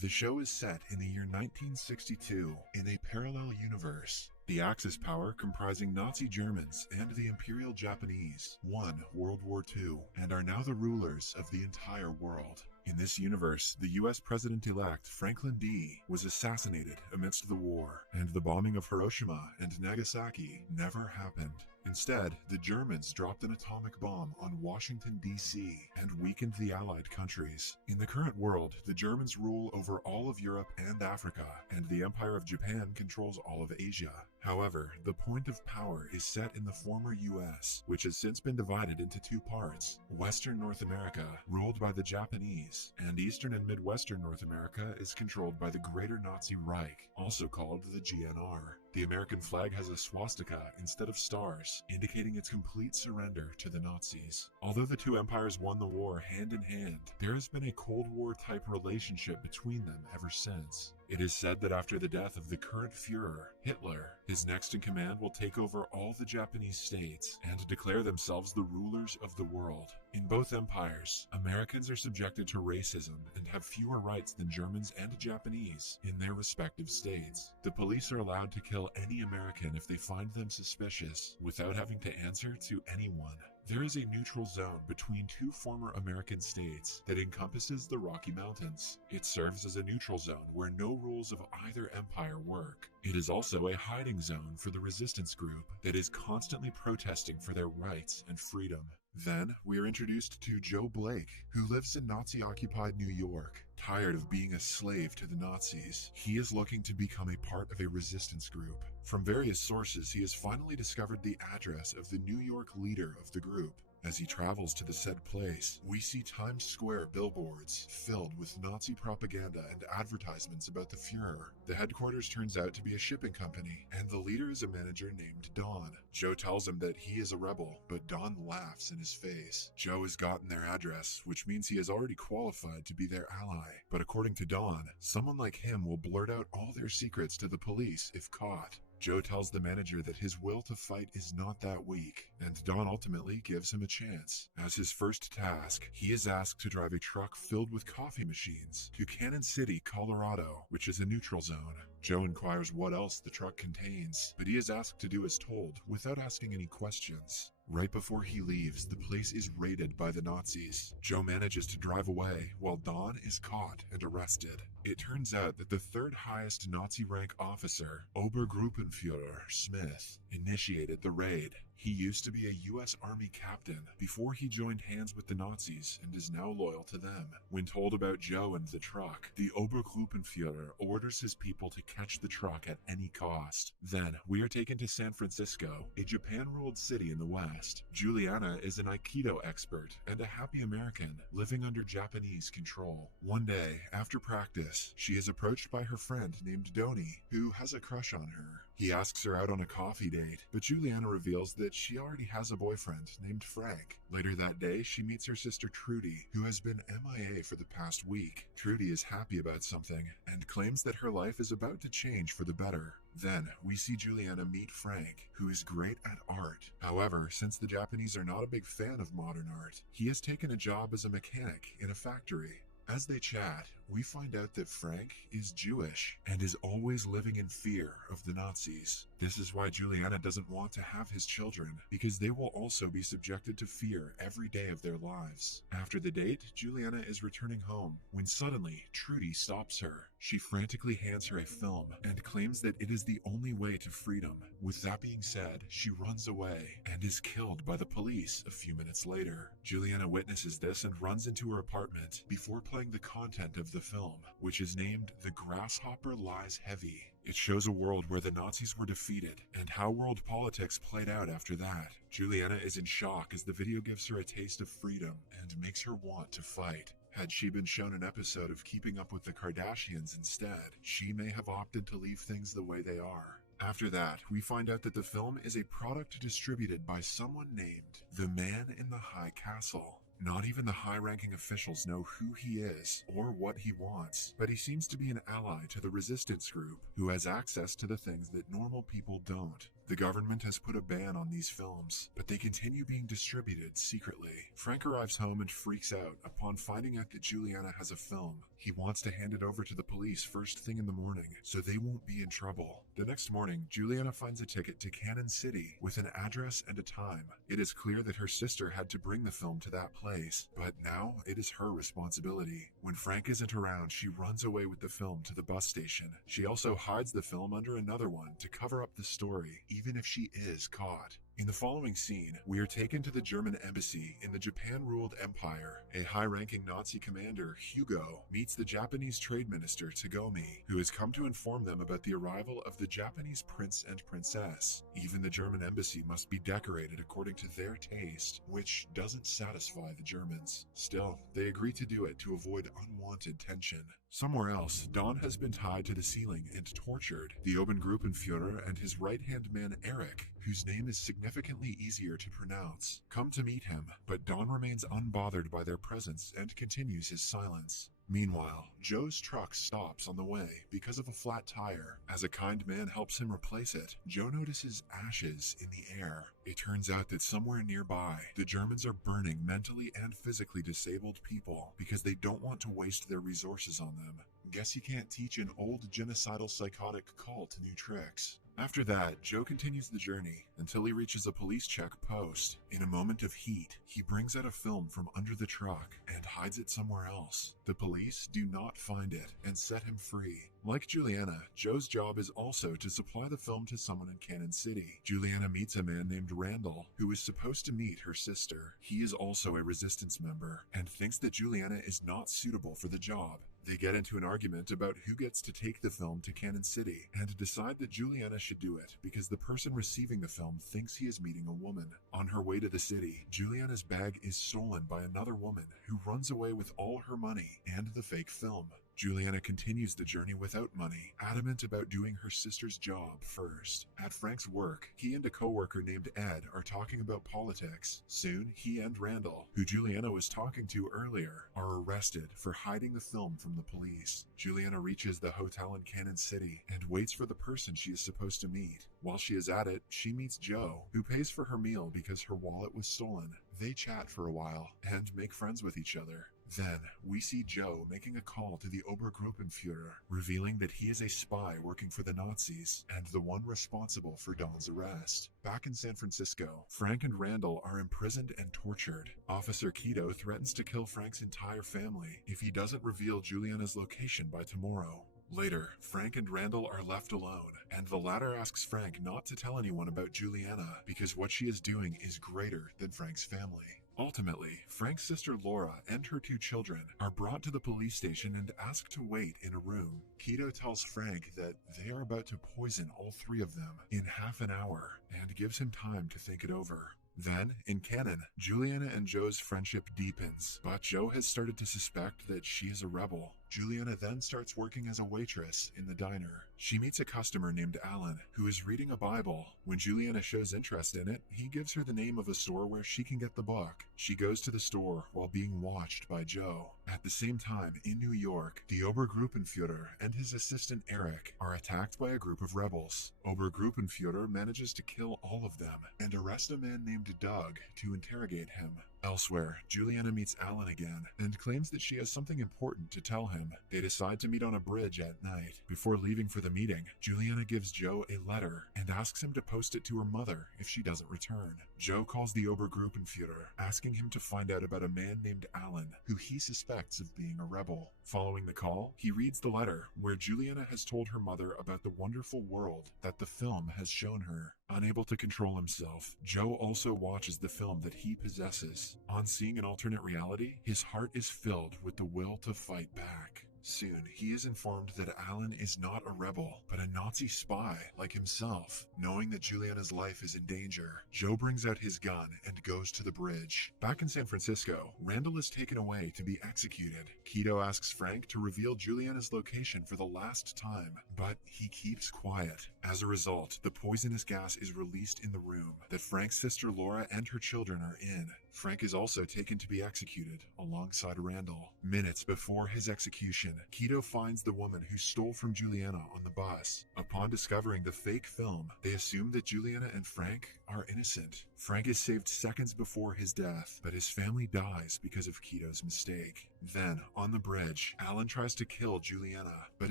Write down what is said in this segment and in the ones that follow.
The show is set in the year 1962 in a parallel universe. The Axis power, comprising Nazi Germans and the Imperial Japanese, won World War II and are now the rulers of the entire world. In this universe, the US President-elect Franklin D. was assassinated amidst the war, and the bombing of Hiroshima and Nagasaki never happened. Instead, the Germans dropped an atomic bomb on Washington, D.C. and weakened the Allied countries. In the current world, the Germans rule over all of Europe and Africa, and the Empire of Japan controls all of Asia. However, the point of power is set in the former US, which has since been divided into two parts. Western North America, ruled by the Japanese, and Eastern and Midwestern North America is controlled by the Greater Nazi Reich, also called the GNR. The American flag has a swastika instead of stars, indicating its complete surrender to the Nazis. Although the two empires won the war hand in hand, there has been a Cold War type relationship between them ever since. It is said that after the death of the current Führer, Hitler, his next in command will take over all the Japanese states and declare themselves the rulers of the world. In both empires, Americans are subjected to racism and have fewer rights than Germans and Japanese in their respective states. The police are allowed to kill any American if they find them suspicious without having to answer to anyone. There is a neutral zone between two former American states that encompasses the Rocky Mountains. It serves as a neutral zone where no rules of either empire work. It is also a hiding zone for the resistance group that is constantly protesting for their rights and freedom. Then, we are introduced to Joe Blake, who lives in Nazi-occupied New York. Tired of being a slave to the Nazis, he is looking to become a part of a resistance group. From various sources, he has finally discovered the address of the New York leader of the group. As he travels to the said place, we see Times Square billboards filled with Nazi propaganda and advertisements about the Führer. The headquarters turns out to be a shipping company, and the leader is a manager named Don. Joe tells him that he is a rebel, but Don laughs in his face. Joe has gotten their address, which means he is already qualified to be their ally. But according to Don, someone like him will blurt out all their secrets to the police if caught. Joe tells the manager that his will to fight is not that weak, and Don ultimately gives him a chance. As his first task, he is asked to drive a truck filled with coffee machines to Cannon City, Colorado, which is a neutral zone. Joe inquires what else the truck contains, but he is asked to do as told without asking any questions. Right before he leaves, the place is raided by the Nazis. Joe manages to drive away while Don is caught and arrested. It turns out that the third highest Nazi rank officer, Obergruppenführer Smith, initiated the raid. He used to be a US Army captain before he joined hands with the Nazis and is now loyal to them. When told about Joe and the truck, the Obergruppenführer orders his people to catch the truck at any cost. Then, we are taken to San Francisco, a Japan-ruled city in the West. Juliana is an Aikido expert and a happy American living under Japanese control. One day, after practice, she is approached by her friend named Doni, who has a crush on her. He asks her out on a coffee date, but Juliana reveals that she already has a boyfriend named Frank. Later that day, she meets her sister Trudy, who has been MIA for the past week. Trudy is happy about something and claims that her life is about to change for the better. Then, we see Juliana meet Frank, who is great at art. However, since the Japanese are not a big fan of modern art, he has taken a job as a mechanic in a factory. As they chat, we find out that Frank is Jewish and is always living in fear of the Nazis. This is why Juliana doesn't want to have his children, because they will also be subjected to fear every day of their lives. After the date, Juliana is returning home when suddenly Trudy stops her. She frantically hands her a film and claims that it is the only way to freedom. With that being said, she runs away and is killed by the police a few minutes later. Juliana witnesses this and runs into her apartment before playing the content of the film, which is named The Grasshopper Lies Heavy. It shows a world where the Nazis were defeated and how world politics played out after that. Juliana is in shock as the video gives her a taste of freedom and makes her want to fight. Had she been shown an episode of Keeping Up with the Kardashians instead, she may have opted to leave things the way they are. After that, we find out that the film is a product distributed by someone named the Man in the High Castle. Not even the high-ranking officials know who he is or what he wants, but he seems to be an ally to the resistance group who has access to the things that normal people don't. The government has put a ban on these films, but they continue being distributed secretly. Frank arrives home and freaks out upon finding out that Juliana has a film. He wants to hand it over to the police first thing in the morning, so they won't be in trouble. The next morning, Juliana finds a ticket to Cannon City with an address and a time. It is clear that her sister had to bring the film to that place, but now it is her responsibility. When Frank isn't around, she runs away with the film to the bus station. She also hides the film under another one to cover up the story, even if she is caught. In the following scene, we are taken to the German embassy in the Japan-ruled empire. A high-ranking Nazi commander, Hugo, meets the Japanese trade minister, Tagomi, who has come to inform them about the arrival of the Japanese prince and princess. Even the German embassy must be decorated according to their taste, which doesn't satisfy the Germans. Still, they agree to do it to avoid unwanted tension. Somewhere else, Don has been tied to the ceiling and tortured. The Obergruppenführer and his right-hand man Eric, whose name is significantly easier to pronounce, come to meet him, but Don remains unbothered by their presence and continues his silence. Meanwhile, Joe's truck stops on the way because of a flat tire. As a kind man helps him replace it, Joe notices ashes in the air. It turns out that somewhere nearby, the Germans are burning mentally and physically disabled people because they don't want to waste their resources on them. Guess you can't teach an old genocidal psychotic cult new tricks. After that, Joe continues the journey until he reaches a police check post. In a moment of heat, he brings out a film from under the truck and hides it somewhere else. The police do not find it and set him free. Like Juliana, Joe's job is also to supply the film to someone in Cannon City. Juliana meets a man named Randall, who is supposed to meet her sister. He is also a resistance member and thinks that Juliana is not suitable for the job. They get into an argument about who gets to take the film to Cannon City and decide that Juliana should do it because the person receiving the film thinks he is meeting a woman. On her way to the city, Juliana's bag is stolen by another woman who runs away with all her money and the fake film. Juliana continues the journey without money, adamant about doing her sister's job first. At Frank's work, he and a coworker named Ed are talking about politics. Soon, he and Randall, who Juliana was talking to earlier, are arrested for hiding the film from the police. Juliana reaches the hotel in Cannon City and waits for the person she is supposed to meet. While she is at it, she meets Joe, who pays for her meal because her wallet was stolen. They chat for a while and make friends with each other. Then, we see Joe making a call to the Obergruppenführer, revealing that he is a spy working for the Nazis and the one responsible for Don's arrest. Back in San Francisco, Frank and Randall are imprisoned and tortured. Officer Keto threatens to kill Frank's entire family if he doesn't reveal Juliana's location by tomorrow. Later, Frank and Randall are left alone, and the latter asks Frank not to tell anyone about Juliana because what she is doing is greater than Frank's family. Ultimately, Frank's sister Laura and her 2 children are brought to the police station and asked to wait in a room. Keto tells Frank that they are about to poison all 3 of them in half an hour and gives him time to think it over. Then, in Cannon, Juliana and Joe's friendship deepens, but Joe has started to suspect that she is a rebel. Juliana then starts working as a waitress in the diner. She meets a customer named Alan, who is reading a Bible. When Juliana shows interest in it, he gives her the name of a store where she can get the book. She goes to the store while being watched by Joe. At the same time, in New York, the Obergruppenführer and his assistant Eric are attacked by a group of rebels. Obergruppenführer manages to kill all of them and arrest a man named Doug to interrogate him. Elsewhere, Juliana meets Alan again and claims that she has something important to tell him. They decide to meet on a bridge at night. Before leaving for the meeting, Juliana gives Joe a letter and asks him to post it to her mother if she doesn't return. Joe calls the Obergruppenführer, asking him to find out about a man named Alan, who he suspects of being a rebel. Following the call, he reads the letter, where Juliana has told her mother about the wonderful world that the film has shown her. Unable to control himself, Joe also watches the film that he possesses. On seeing an alternate reality, his heart is filled with the will to fight back. Soon, he is informed that Alan is not a rebel, but a Nazi spy like himself. Knowing that Juliana's life is in danger, Joe brings out his gun and goes to the bridge. Back in San Francisco, Randall is taken away to be executed. Keto asks Frank to reveal Juliana's location for the last time, but he keeps quiet. As a result, the poisonous gas is released in the room that Frank's sister Laura and her children are in. Frank is also taken to be executed alongside Randall. Minutes before his execution, Keto finds the woman who stole from Juliana on the bus. Upon discovering the fake film, they assume that Juliana and Frank are innocent. Frank is saved seconds before his death, but his family dies because of Keto's mistake. Then, on the bridge, Alan tries to kill Juliana, but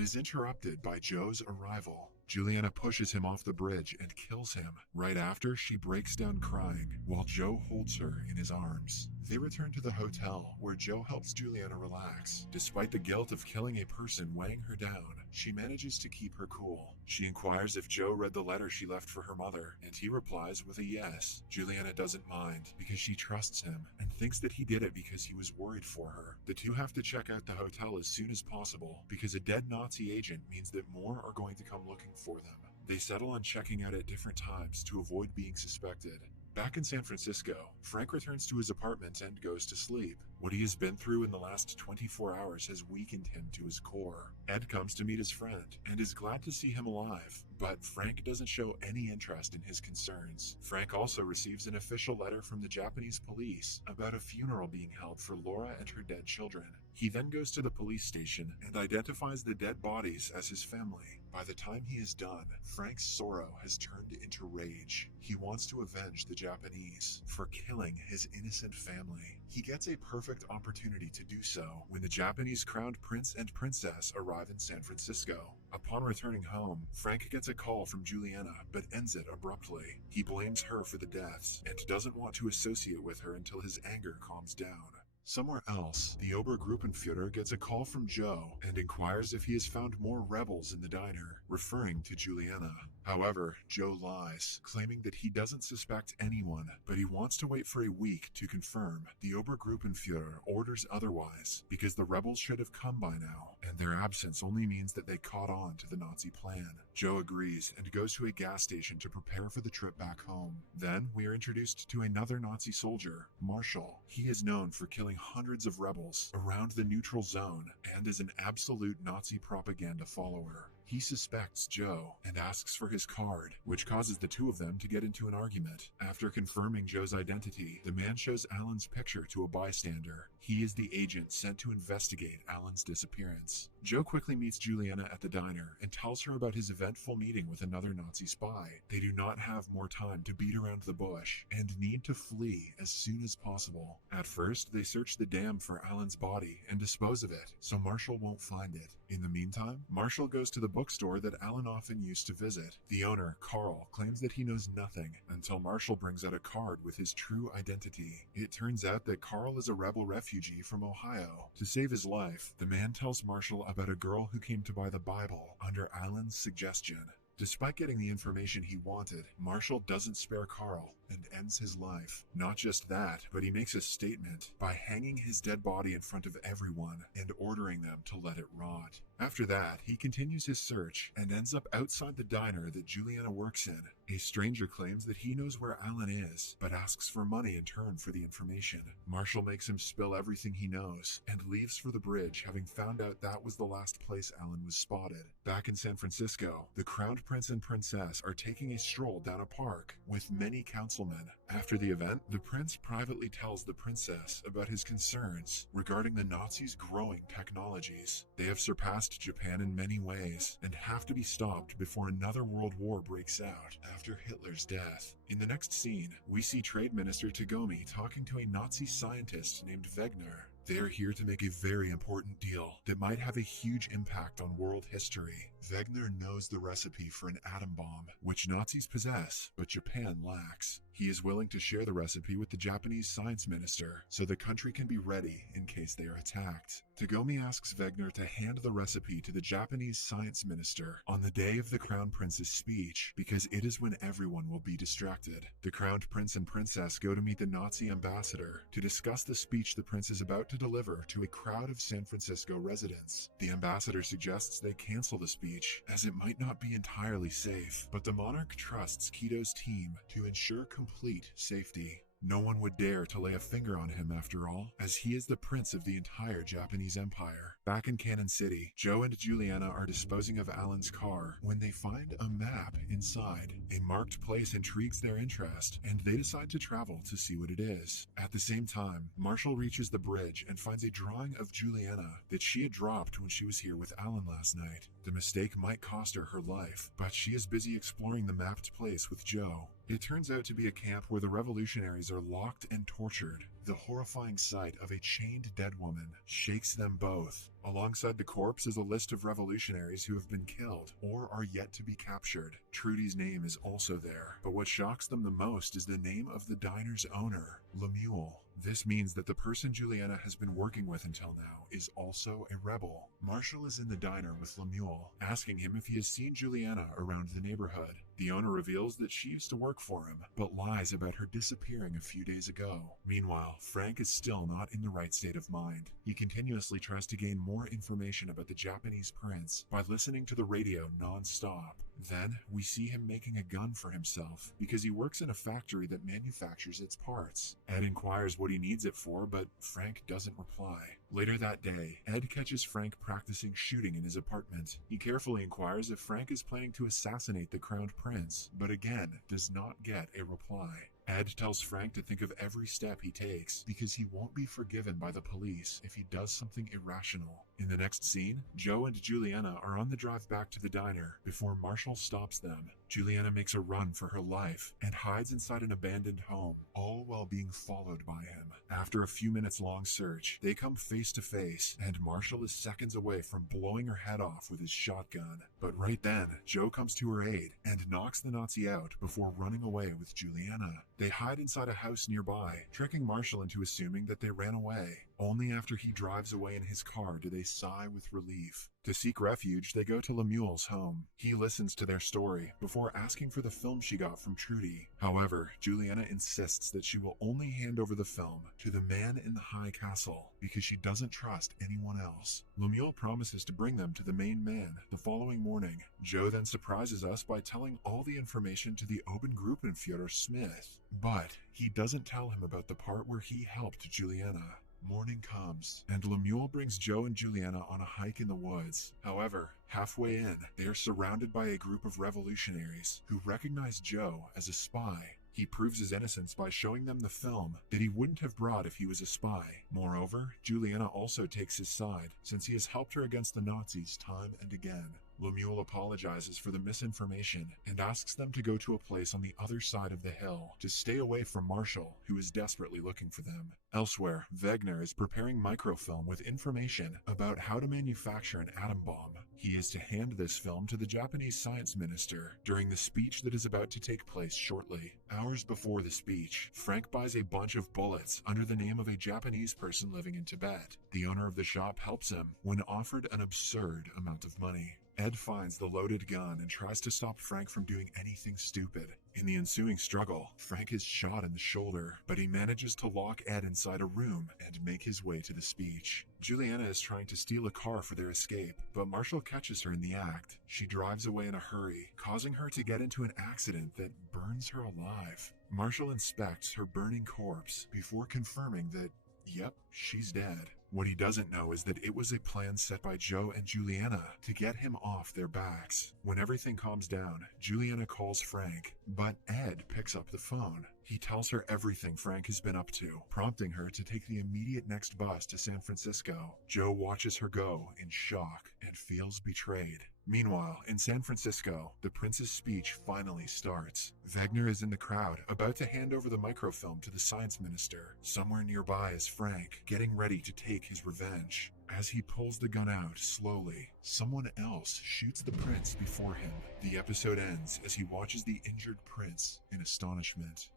is interrupted by Joe's arrival. Juliana pushes him off the bridge and kills him. Right after, she breaks down crying, while Joe holds her in his arms. They return to the hotel, where Joe helps Juliana relax. Despite the guilt of killing a person weighing her down, she manages to keep her cool. She inquires if Joe read the letter she left for her mother, and he replies with a yes. Juliana doesn't mind, because she trusts him, and thinks that he did it because he was worried for her. The two have to check out the hotel as soon as possible, because a dead Nazi agent means that more are going to come looking for them. They settle on checking out at different times to avoid being suspected. Back in San Francisco, Frank returns to his apartment and goes to sleep. What he has been through in the last 24 hours has weakened him to his core. Ed comes to meet his friend and is glad to see him alive, but Frank doesn't show any interest in his concerns. Frank also receives an official letter from the Japanese police about a funeral being held for Laura and her dead children. He then goes to the police station and identifies the dead bodies as his family. By the time he is done, Frank's sorrow has turned into rage. He wants to avenge the Japanese for killing his innocent family. He gets a perfect opportunity to do so when the Japanese crowned prince and princess arrive in San Francisco. Upon returning home, Frank gets a call from Juliana, but ends it abruptly. He blames her for the deaths and doesn't want to associate with her until his anger calms down. Somewhere else, the Obergruppenführer gets a call from Joe and inquires if he has found more rebels in the diner, referring to Juliana. However, Joe lies, claiming that he doesn't suspect anyone, but he wants to wait for a week to confirm. The Obergruppenführer orders otherwise, because the rebels should have come by now, and their absence only means that they caught on to the Nazi plan. Joe agrees and goes to a gas station to prepare for the trip back home. Then, we are introduced to another Nazi soldier, Marshall. He is known for killing hundreds of rebels around the neutral zone and is an absolute Nazi propaganda follower. He suspects Joe and asks for his card, which causes the two of them to get into an argument. After confirming Joe's identity, the man shows Alan's picture to a bystander. He is the agent sent to investigate Alan's disappearance. Joe quickly meets Juliana at the diner and tells her about his eventful meeting with another Nazi spy. They do not have more time to beat around the bush and need to flee as soon as possible. At first, they search the dam for Alan's body and dispose of it, so Marshall won't find it. In the meantime, Marshall goes to the bookstore that Alan often used to visit. The owner, Carl, claims that he knows nothing until Marshall brings out a card with his true identity. It turns out that Carl is a rebel refugee from Ohio. To save his life, the man tells Marshall about a girl who came to buy the Bible under Alan's suggestion. Despite getting the information he wanted, Marshall doesn't spare Carl and ends his life. Not just that, but he makes a statement by hanging his dead body in front of everyone and ordering them to let it rot. After that, he continues his search and ends up outside the diner that Juliana works in. A stranger claims that he knows where Alan is, but asks for money in turn for the information. Marshall makes him spill everything he knows and leaves for the bridge, having found out that was the last place Alan was spotted. Back in San Francisco, the crowned prince and princess are taking a stroll down a park with many councilmen. After the event, the prince privately tells the princess about his concerns regarding the Nazis' growing technologies. They have surpassed Japan in many ways and have to be stopped before another world war breaks out after Hitler's death. In the next scene, we see Trade Minister Tagomi talking to a Nazi scientist named Wegener. They are here to make a very important deal that might have a huge impact on world history. Wegener knows the recipe for an atom bomb, which Nazis possess, but Japan lacks. He is willing to share the recipe with the Japanese science minister, so the country can be ready in case they are attacked. Tagomi asks Wegener to hand the recipe to the Japanese science minister on the day of the Crown Prince's speech, because it is when everyone will be distracted. The Crowned Prince and Princess go to meet the Nazi ambassador to discuss the speech the prince is about to deliver to a crowd of San Francisco residents. The ambassador suggests they cancel the speech, as it might not be entirely safe, but the monarch trusts Keto's team to ensure complete safety. No one would dare to lay a finger on him after all, as he is the prince of the entire Japanese empire. Back in Cannon City, Joe and Juliana are disposing of Alan's car when they find a map inside. A marked place intrigues their interest, and they decide to travel to see what it is. At the same time, Marshall reaches the bridge and finds a drawing of Juliana that she had dropped when she was here with Alan last night. The mistake might cost her her life, but she is busy exploring the mapped place with Joe. It turns out to be a camp where the revolutionaries are locked and tortured. The horrifying sight of a chained dead woman shakes them both. Alongside the corpse is a list of revolutionaries who have been killed or are yet to be captured. Trudy's name is also there, but what shocks them the most is the name of the diner's owner, Lemuel. This means that the person Juliana has been working with until now is also a rebel. Marshall is in the diner with Lemuel, asking him if he has seen Juliana around the neighborhood. The owner reveals that she used to work for him, but lies about her disappearing a few days ago. Meanwhile, Frank is still not in the right state of mind. He continuously tries to gain more information about the Japanese prince by listening to the radio non-stop. Then, we see him making a gun for himself because he works in a factory that manufactures its parts. Ed inquires what he needs it for, but Frank doesn't reply. Later that day, Ed catches Frank practicing shooting in his apartment. He carefully inquires if Frank is planning to assassinate the crowned prince, but again, does not get a reply. Ed tells Frank to think of every step he takes because he won't be forgiven by the police if he does something irrational. In the next scene, Joe and Juliana are on the drive back to the diner before Marshall stops them. Juliana makes a run for her life and hides inside an abandoned home, all while being followed by him. After a few minutes long search, they come face to face, and Marshall is seconds away from blowing her head off with his shotgun. But right then, Joe comes to her aid and knocks the Nazi out before running away with Juliana. They hide inside a house nearby, tricking Marshall into assuming that they ran away. Only after he drives away in his car do they sigh with relief. To seek refuge, they go to Lemuel's home. He listens to their story before asking for the film she got from Trudy. However, Juliana insists that she will only hand over the film to the man in the high castle because she doesn't trust anyone else. Lemuel promises to bring them to the main man the following morning. Joe then surprises us by telling all the information to the Obergruppenführer Smith, but he doesn't tell him about the part where he helped Juliana. Morning comes, and Lemuel brings Joe and Juliana on a hike in the woods. However, halfway in, they are surrounded by a group of revolutionaries who recognize Joe as a spy. He proves his innocence by showing them the film that he wouldn't have brought if he was a spy. Moreover, Juliana also takes his side, since he has helped her against the Nazis time and again. Lemuel apologizes for the misinformation and asks them to go to a place on the other side of the hill to stay away from Marshall, who is desperately looking for them. Elsewhere, Wegener is preparing microfilm with information about how to manufacture an atom bomb. He is to hand this film to the Japanese science minister during the speech that is about to take place shortly. Hours before the speech, Frank buys a bunch of bullets under the name of a Japanese person living in Tibet. The owner of the shop helps him when offered an absurd amount of money. Ed finds the loaded gun and tries to stop Frank from doing anything stupid. In the ensuing struggle, Frank is shot in the shoulder, but he manages to lock Ed inside a room and make his way to the speech. Juliana is trying to steal a car for their escape, but Marshall catches her in the act. She drives away in a hurry, causing her to get into an accident that burns her alive. Marshall inspects her burning corpse before confirming that, yep, she's dead. What he doesn't know is that it was a plan set by Joe and Juliana to get him off their backs. When everything calms down, Juliana calls Frank, but Ed picks up the phone. He tells her everything Frank has been up to, prompting her to take the immediate next bus to San Francisco. Joe watches her go in shock and feels betrayed. Meanwhile, in San Francisco, the prince's speech finally starts. Wegener is in the crowd, about to hand over the microfilm to the science minister. Somewhere nearby is Frank, getting ready to take his revenge. As he pulls the gun out slowly, someone else shoots the prince before him. The episode ends as he watches the injured prince in astonishment.